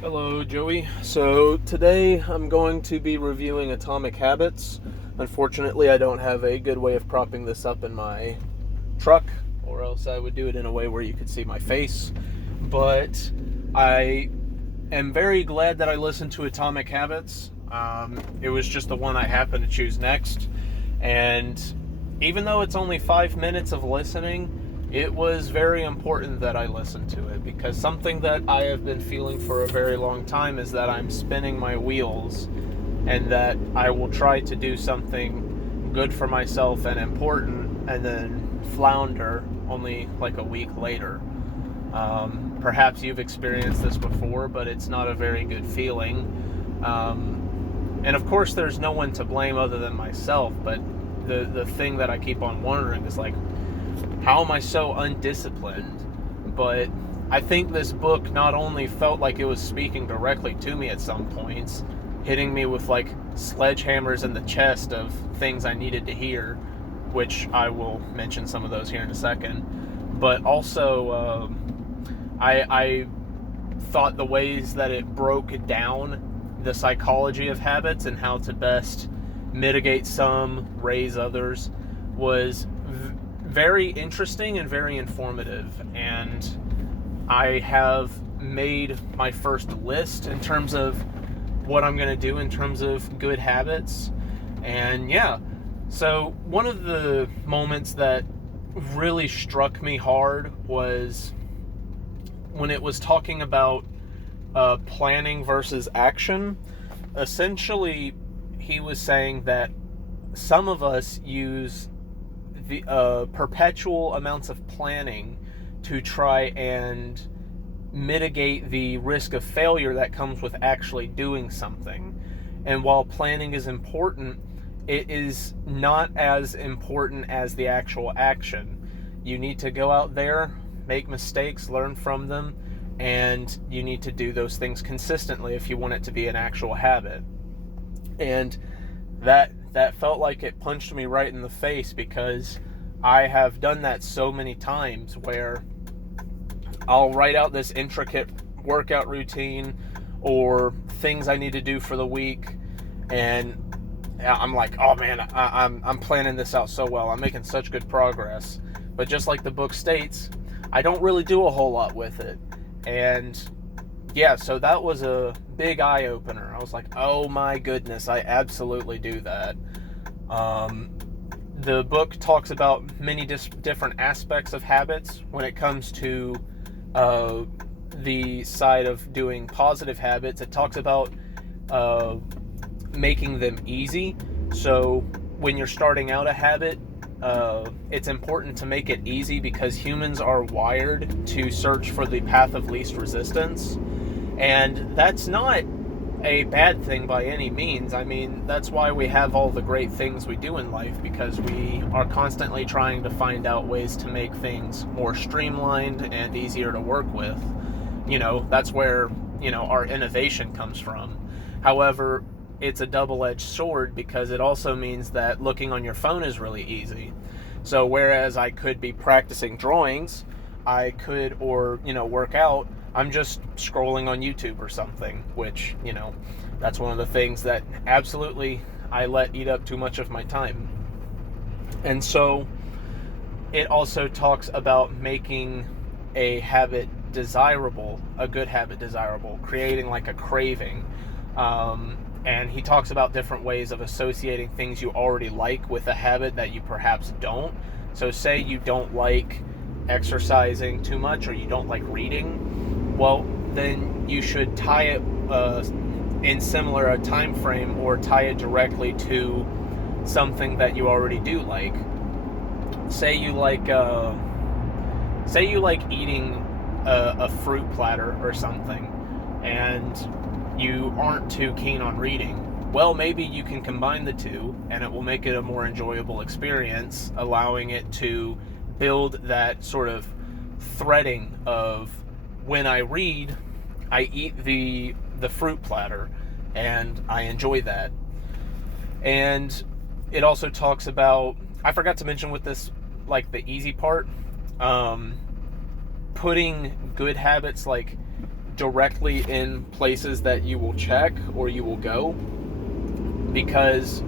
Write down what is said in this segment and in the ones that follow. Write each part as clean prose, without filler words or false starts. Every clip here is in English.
Hello, Joey. So today I'm going to be reviewing Atomic Habits. Unfortunately, I don't have a good way of propping this up in my truck, or else I would do it in a way where you could see my face. But I am very glad that I listened to Atomic Habits. It was just the one I happened to choose next. And even though it's only 5 minutes of listening, it was very important that I listen to it, because something that I have been feeling for a very long time is that I'm spinning my wheels, and that I will try to do something good for myself and important and then flounder only like a week later. Perhaps you've experienced this before, but it's not a very good feeling. And of course, there's no one to blame other than myself, but the thing that I keep on wondering is, like, how am I so undisciplined? But I think this book not only felt like it was speaking directly to me at some points, hitting me with like sledgehammers in the chest of things I needed to hear, which I will mention some of those here in a second, but also I thought the ways that it broke down the psychology of habits and how to best mitigate some, raise others, was very interesting and very informative. And I have made my first list in terms of what I'm going to do in terms of good habits. And yeah, so one of the moments that really struck me hard was when it was talking about planning versus action. Essentially, he was saying that some of us use the perpetual amounts of planning to try and mitigate the risk of failure that comes with actually doing something. And while planning is important, it is not as important as the actual action. You need to go out there, make mistakes, learn from them, and you need to do those things consistently if you want it to be an actual habit. And that felt like it punched me right in the face, because I have done that so many times where I'll write out this intricate workout routine or things I need to do for the week, and I'm like, oh man, I'm planning this out so well. I'm making such good progress. But just like the book states, I don't really do a whole lot with it. And yeah, so that was a big eye opener. I was like, oh my goodness, I absolutely do that. The book talks about many different aspects of habits when it comes to the side of doing positive habits. It talks about making them easy. So when you're starting out a habit, it's important to make it easy, because humans are wired to search for the path of least resistance. And that's not a bad thing by any means. I mean, that's why we have all the great things we do in life, because we are constantly trying to find out ways to make things more streamlined and easier to work with. That's where, our innovation comes from. However, it's a double-edged sword, because it also means that looking on your phone is really easy. So whereas I could be practicing drawings, I could, or, work out, I'm just scrolling on YouTube or something, which, that's one of the things that absolutely I let eat up too much of my time. And so it also talks about making a habit desirable, a good habit desirable, creating like a craving. And he talks about different ways of associating things you already like with a habit that you perhaps don't. So say you don't like exercising too much, or you don't like reading, well, then you should tie it in similar a time frame, or tie it directly to something that you already do like. Say you like eating a fruit platter or something, and you aren't too keen on reading. Well, maybe you can combine the two, and it will make it a more enjoyable experience, allowing it to build that sort of threading of, when I read, I eat the fruit platter, and I enjoy that. And it also talks about, I forgot to mention with this, like the easy part, putting good habits like directly in places that you will check or you will go, because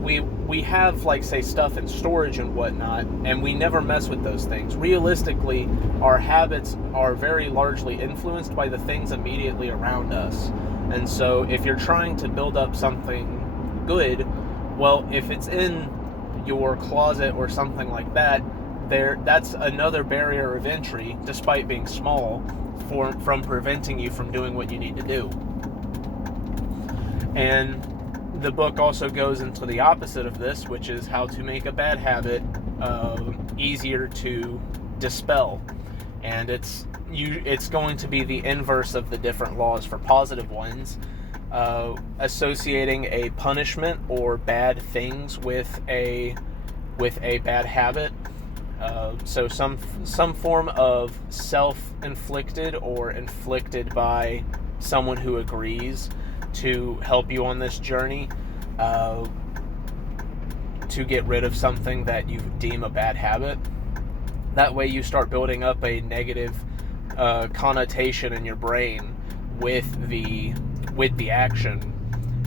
we have, like, say, stuff in storage and whatnot, and we never mess with those things. Realistically, our habits are very largely influenced by the things immediately around us. And so if you're trying to build up something good, well, if it's in your closet or something like that, that's another barrier of entry, despite being small, from preventing you from doing what you need to do. And the book also goes into the opposite of this, which is how to make a bad habit easier to dispel. And it's going to be the inverse of the different laws for positive ones, associating a punishment or bad things with a bad habit. So some form of self-inflicted or inflicted by someone who agrees to help you on this journey, to get rid of something that you deem a bad habit. That way you start building up a negative connotation in your brain with the action.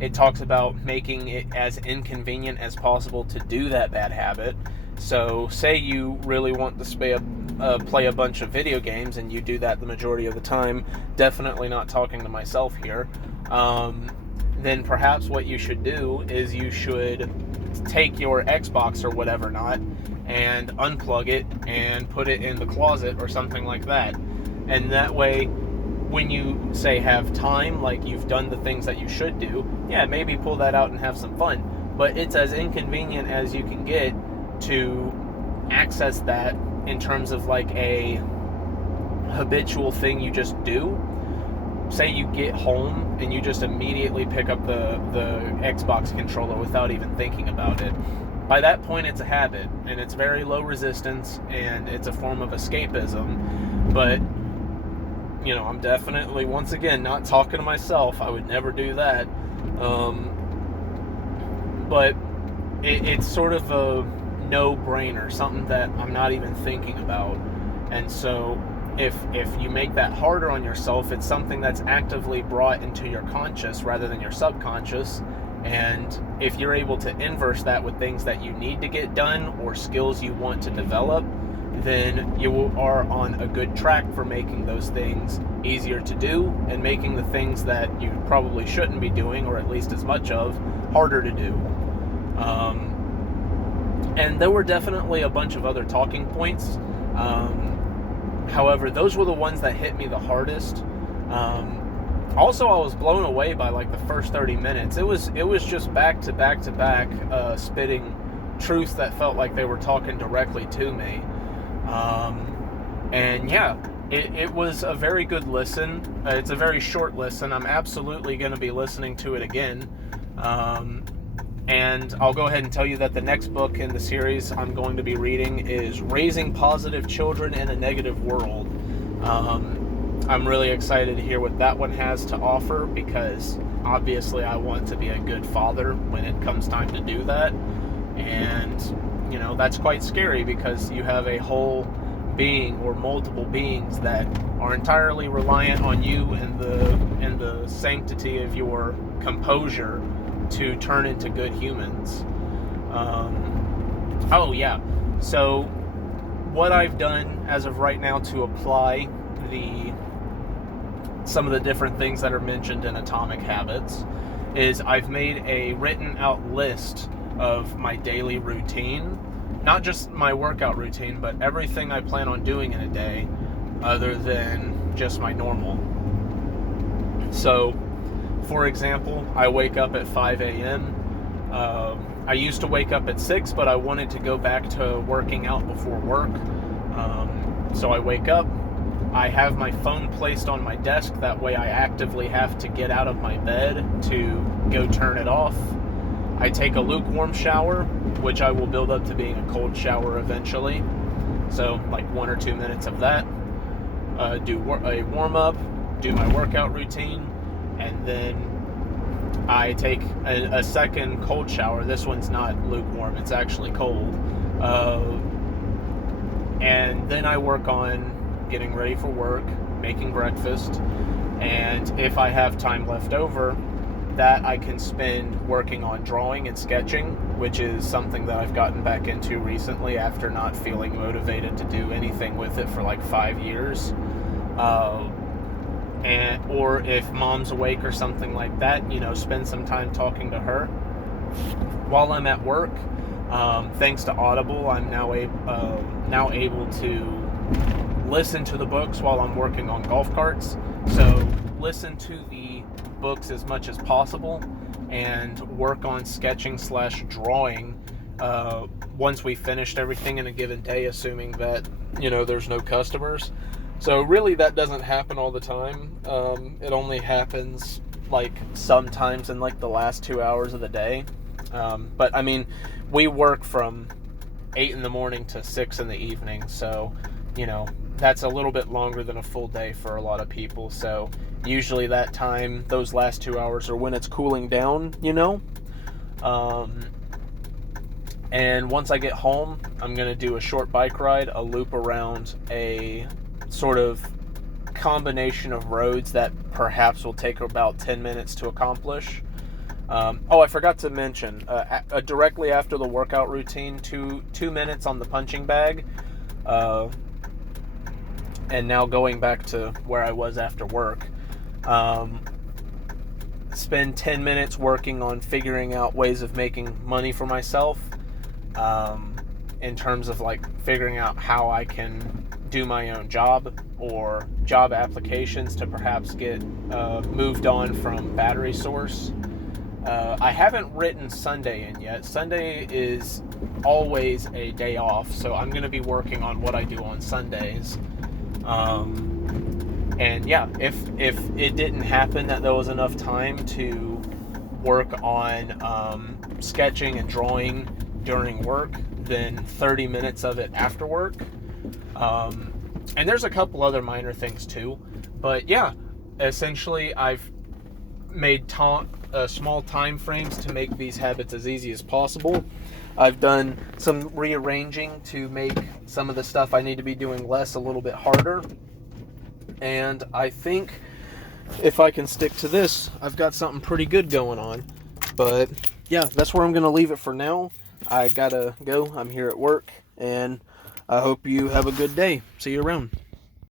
It talks about making it as inconvenient as possible to do that bad habit. So say you really want to play a bunch of video games, and you do that the majority of the time, definitely not talking to myself here, then perhaps what you should do is you should take your Xbox or whatever not and unplug it and put it in the closet or something like that. And that way, when you say have time, like you've done the things that you should do, yeah, maybe pull that out and have some fun. But it's as inconvenient as you can get to access that in terms of like a habitual thing you just do. Say you get home and you just immediately pick up the Xbox controller without even thinking about it. By that point, it's a habit, and it's very low resistance, and it's a form of escapism. But, you know, I'm definitely, once again, not talking to myself. I would never do that. But it's sort of a no-brainer, something that I'm not even thinking about. And so if you make that harder on yourself, it's something that's actively brought into your conscious rather than your subconscious. And if you're able to inverse that with things that you need to get done or skills you want to develop, then you are on a good track for making those things easier to do and making the things that you probably shouldn't be doing, or at least as much of, harder to do. And there were definitely a bunch of other talking points. However, those were the ones that hit me the hardest. Also, I was blown away by like the first 30 minutes. It was just back to back spitting truths that felt like they were talking directly to me. And yeah, it was a very good listen. It's a very short listen. I'm absolutely going to be listening to it again. And I'll go ahead and tell you that the next book in the series I'm going to be reading is Raising Positive Children in a Negative World. I'm really excited to hear what that one has to offer, because obviously I want to be a good father when it comes time to do that. And, you know, that's quite scary, because you have a whole being or multiple beings that are entirely reliant on you and the sanctity of your composure to turn into good humans. So what I've done as of right now to apply some of the different things that are mentioned in Atomic Habits is I've made a written out list of my daily routine, not just my workout routine, but everything I plan on doing in a day other than just my normal. So, for example, I wake up at 5 a.m. I used to wake up at 6, but I wanted to go back to working out before work. So I wake up, I have my phone placed on my desk, that way I actively have to get out of my bed to go turn it off. I take a lukewarm shower, which I will build up to being a cold shower eventually. So like 1 or 2 minutes of that. Do a warm-up, do my workout routine, and then I take a second cold shower. This one's not lukewarm, it's actually cold. And then I work on getting ready for work, making breakfast, And if I have time left over, that I can spend working on drawing and sketching, which is something that I've gotten back into recently after not feeling motivated to do anything with it for like 5 years. Or if mom's awake or something like that, spend some time talking to her while I'm at work. Thanks to Audible, I'm now able to listen to the books while I'm working on golf carts. So listen to the books as much as possible and work on sketching / drawing once we finished everything in a given day, assuming that there's no customers. So really that doesn't happen all the time. It only happens like sometimes in like the last 2 hours of the day. But I mean, we work from 8 in the morning to 6 in the evening, so that's a little bit longer than a full day for a lot of people. So usually that time, those last 2 hours, are when it's cooling down, and once I get home, I'm going to do a short bike ride, a loop around a sort of combination of roads that perhaps will take about 10 minutes to accomplish. I forgot to mention, directly after the workout routine, 2 minutes on the punching bag, and now going back to where I was after work, spend 10 minutes working on figuring out ways of making money for myself, in terms of like figuring out how I can do my own job or job applications to perhaps get moved on from Battery Source. I haven't written Sunday in yet. Sunday is always a day off, so I'm going to be working on what I do on Sundays. And yeah, if it didn't happen that there was enough time to work on sketching and drawing during work, then 30 minutes of it after work. And there's a couple other minor things too. But yeah, essentially I've made small time frames to make these habits as easy as possible. I've done some rearranging to make some of the stuff I need to be doing less a little bit harder. And I think if I can stick to this, I've got something pretty good going on. But yeah, that's where I'm going to leave it for now. I gotta go. I'm here at work, and I hope you have a good day. See you around.